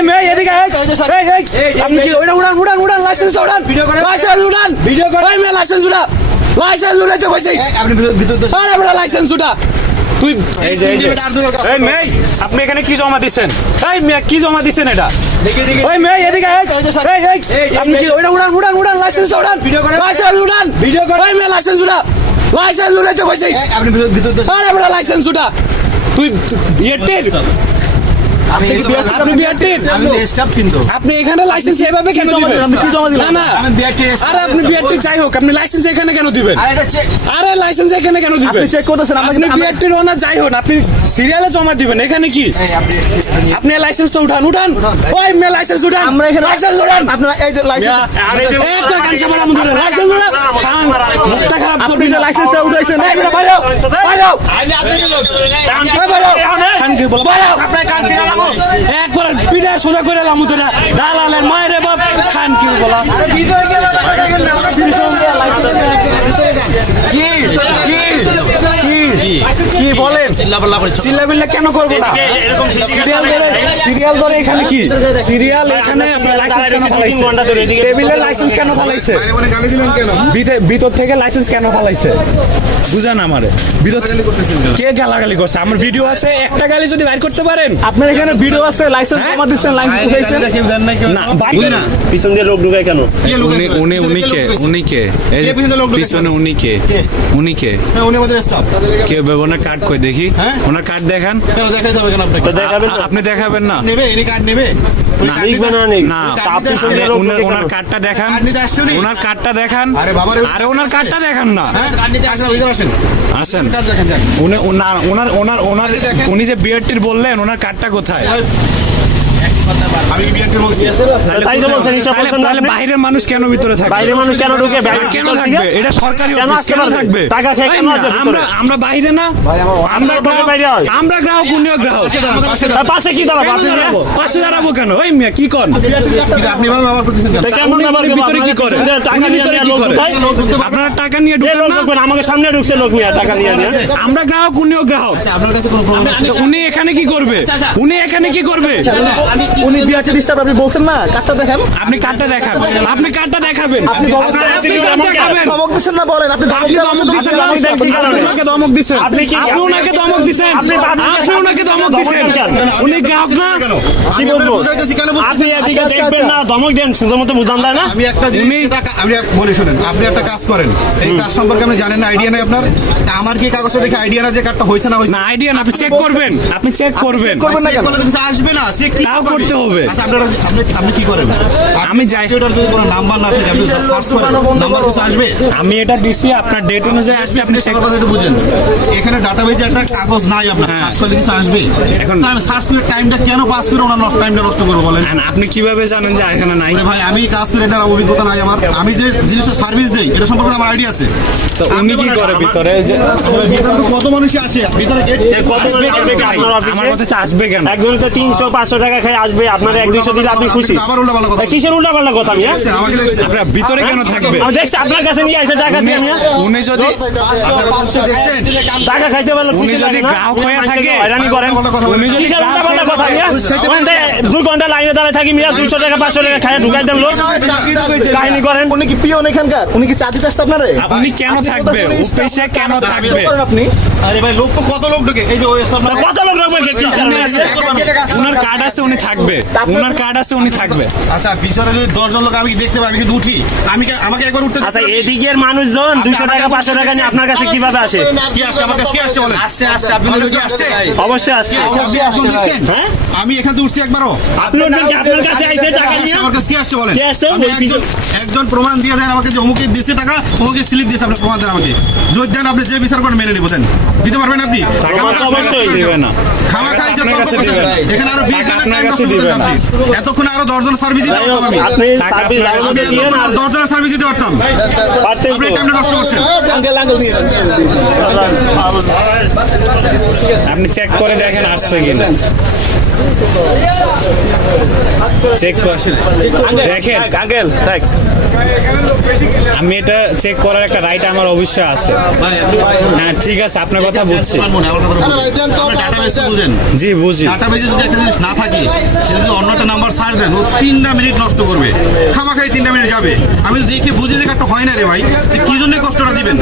ওই মেয়ে এদিকে আপনি কি ওইটা উড়ান লাইসেন্স উড়ান ভিডিও করে ওই মেয়ে লাইসেন্স উড়াইতে কইছি আপনি ভিতর আরে বড় লাইসেন্স উড়া তুই এই যে এই মেয়ে আপনি এখানে কি জমা দিচ্ছেন? এই মেয়ে কি জমা দিচ্ছেন এটা? ওই মেয়ে এদিকে আপনি কি ওইটা উড়ান লাইসেন্স উড়ান ভিডিও করে ওই মেয়ে লাইসেন্স উড়াইতে কইছি আপনি ভিতর আরে বড় লাইসেন্স উড়া তুই বিয়েটির আপনি বিয়েটির আমি স্টাফ কিন্তু আপনি এখানে লাইসেন্স এভাবে কেন দিবেন? আমি কি জমা দিলাম? না আমি বিআরটি আরে আপনি বিআরটি যাই হোক আপনি লাইসেন্স এখানে কেন দিবেন? আর এটা চেক আরে লাইসেন্স এখানে কেন দিবেন? আপনি চেক করতেছেন আপনি বিআরটির ওনার যাই হোক আপনি সিরিয়ালে জমা দিবেন এখানে কি আপনি লাইসেন্সটা উঠান ওই মে লাইসেন্স উঠান আমরা এখানে লাইসেন্স উঠান আপনারা এই যে লাইসেন্স একটা কাঞ্চা মারা মুখে লাইসেন্স উঠান খান মুখটা খারাপ আপনি যে লাইসেন্সটা উঠাইছেন বাইরে খান কি বল বাইরে আপনার কাছে গেলাম একবার পিঠা সোজা করে এলাম তোরা দালালের মায়ের বাপ খান কি বলা কি বলেন চিল্লাবিল্লা কেন করবো না সিরিয়াল ধরে এখানে কি সিরিয়াল এখানে লাইসেন্স কেন ফালাইছে টেবিলের লাইসেন্স কেন ফালাইছে ভিতর থেকে লাইসেন্স কেন ফালাইছে বুঝান আমারে ভিতর কে গালাগালি করছে আমার ভিডিও আছে একটা গালি যদি বাইর করতে পারেন আপনার এখানে ভিডিও আছে লাইসেন্স জমা দিচ্ছেন লাইসেন্স উঠাইছেন না বাইরে না পিছন দিয়ে লোক ঢুকায় কেন? উনি কে এই যে পিছনে উনি কে হ্যাঁ উনি আমাদের স্টাফ কে ওনার কার্ড কই দেখি ওনার কার্ড দেখান কেন দেখাইতে হবে কেন আপনাকে আপনি দেখাবেন না নেবে ইনি কার্ড নেবে না ওনার কার্ডটা দেখান ওনার কার্ডটা দেখান আরে ওনার কার্ডটা দেখান না আসেন উনি যে বিআরটির বললেন ওনার কার্ডটা কোথায়? আমি বিআরটি বলছি তাহলে বাইরের মানুষ কেন ভিতরে থাকবে? বাইরের মানুষ কেন ঢুকে? কেন থাকবে? এটা সরকারি অফিস কেন থাকবে? টাকা খেয়ে কেন আসবে ভিতরে? আমরা বাইরে না আমরা গ্রাহক উনিও গ্রাহক পাশে কি দাঁড়াবো? আপনি পাশে দাঁড়াবো কেন? ওই মিয়া কি করেন আপনি ভাবে ব্যবহার করতেছেন কেন কেমন ব্যবহার করবো? ভিতরে কি করে? টাকা নিয়ে লোক ঢুকায়? আপনারা টাকা নিয়ে যে লোক ঢুকেন না? আমাকে সামনে ঢুকছে লোক নিয়ে টাকা নিয়ে আমরা গ্রাহক উনিও গ্রাহক আপনার কাছে কোনো প্রবলেম আছে তো উনি এখানে কি করবে? উনি বিআরটি স্টাফ আপনি বলছেন না কার্ডটা দেখেন আপনি কার্ডটা দেখাবেন আপনি কার্ডটা দেখাবেন আপনি ধমক দিচ্ছেন না বলেন আপনি ধমক দিচ্ছেন ওনাকে ধমক দিচ্ছেন আপনি ওনাকে ধমক দিচ্ছেন আপনি ওনাকে ধমক দিচ্ছেন উনি গ্রাহক না কি বলবো? আপনি এদিকে দেখবেন না ধমক দেন সুন্দর মতো বুঝান দেয় না? আমি একটা আমি বলি শুনেন আপনি একটা কাজ করেন এই কাজ সম্পর্কে আপনি জানেন না আইডিয়া নেই আপনার তা আমার কি কাগজে দেখে আইডিয়া না যে কার্ডটা হয়েছে না হয়েছে না আইডিয়া না আপনি চেক করবেন করবেন না কেন কিছু আসবে না চেক তাও করতে হবে আচ্ছা আপনি কি করেন আমি যাই এটার যদি কোনো নাম্বার না থাকে আপনি সার্চ করেন নাম্বার কিছু আসবে আমি এটা দিছি আপনার ডেট অনুযায়ী আসছে আপনি চেক কথা একটু বুঝেন এখানে ডাটাবেজে একটা কাগজ নাই আপনার সার্চ করলে কিছু আসবে এখন আমি সার্চ করে টাইমটা কেন পাস করে ওনার টাইমটা নষ্ট করবো বলেন আপনি কিভাবে জানেন যে এখানে নাই? ভাই আমি কাজ করে এটার অভিজ্ঞতা নাই আমার আমি যে জিনিসটা সার্ভিস দেই এটা সম্পর্কে আমার আইডিয়া আছে তো উনি কি করে ভিতরে যে ভিতরে কত মানুষ আসে ভিতরে গেট কত আসবে আপনার অফিসে? আমার কাছে আসবে কেন? একজন তো 300-500 টাকা খাই আসবে আপনার 1-200 দিলে আপনি খুশি? আবার উল্টাপাল্টা কথা কিসের উল্টাপাল্টা কথা আমি? আমাকে দেখছেন আপনার ভিতরে কেন থাকবে? আমি দেখছি আপনার কাছে নিয়ে আসে টাকা দিয়ে আমি উনি যদি দেখছেন টাকা খাইতে পারলে উনি যদি গ্রাহক হয়ে থাকে হয়রানি করেন উনি যদি কিসের উল্টাপাল্টা কথা মিয়া? ওখান থেকে 2 ঘন্টা লাইনে দাঁড়ায় থাকি মিয়া 200 টাকা 500 টাকা খাই ঢুকাই দেন লোক কাহিনী করেন। উনি কি পিওন এখানকার উনি কি চা দিতে আসছে আপনারে উনি কেন থাকবে? অফিসে কেন থাকবে? আপনি আরে ভাই লোক তো কত লোক ঢোকে এই যে ওই স্টাফ কত লোক ঢুকবে কি কারণে? ওনার কার্ড আছে উনি থাকবে ওনার কার্ড আছে উনি থাকবে আচ্ছা পিছনে যদি 10 জন লোক আমি দেখতে পাই আমি কিন্তু উঠি আমাকে একবার উঠতে আচ্ছা এদিকের মানুষজন 200 টাকা 500 টাকা নিয়ে আপনার কাছে কিভাবে আসে? কি আসছে আমার কাছে কি আসছে বলেন আসছে আপনাদের কাছে আসছে অবশ্যই আসছে। আপনি এখন দেখছেন হ্যাঁ আমি এখান থেকে উঠছি একবারও আপনি আপনার কাছে আইছে টাকা নিয়ে আমার কাছে কি আসছে বলেন কে আসছে? আমি একজন প্রমাণ দিয়ে দেন আমাকে যে অমুকে দিছে টাকা অমুকে স্লিপ দিয়েছে আপনি প্রমাণ দেন আমাকে যদি দেন আপনি যে বিচার করেন মেনে নিব দেন দিতে পারবেন আপনি অবশ্যই দিবে না খামাখাই যে আপনার কাছে তর্ক দিবে না। করতেছেন। এখানে আরো 20 জনের আপনার টাইম কাছে নষ্ট দিবে করতেন না। আপনি এতক্ষণ আরো 10 জন সার্ভিস দিতে পারতাম আমি আপনি সার্ভিস লাইনে আমি দিয়ে এতক্ষণ আরো 10 জনের সার্ভিস দিতে পারতাম পারতেন আপনি টাইমটা নষ্ট করছেন আপনি চেক করে দেখেন আসছে কিনা চেক দেখেন আঙ্কেল দেখ আমি এটা চেক করার একটা রাইট আমার অবশ্যই আছে। ভাই আপনি হ্যাঁ ঠিক আছে, আপনার কথা বুঝছি। মনে আমার কথা ডাটাবেস বুঝেন, জি বুঝি। ডাটাবেসে যদি একটা জিনিস না থাকে সেটা যদি অন্য একটা নাম্বার সার্চ দেন ও 3টা মিনিট নষ্ট করবে, খামাখাই 3টা মিনিট যাবে। আমি দেখে বুঝে যে একটা হয় না রে ভাই, কি জন্য কষ্টটা দিবেন?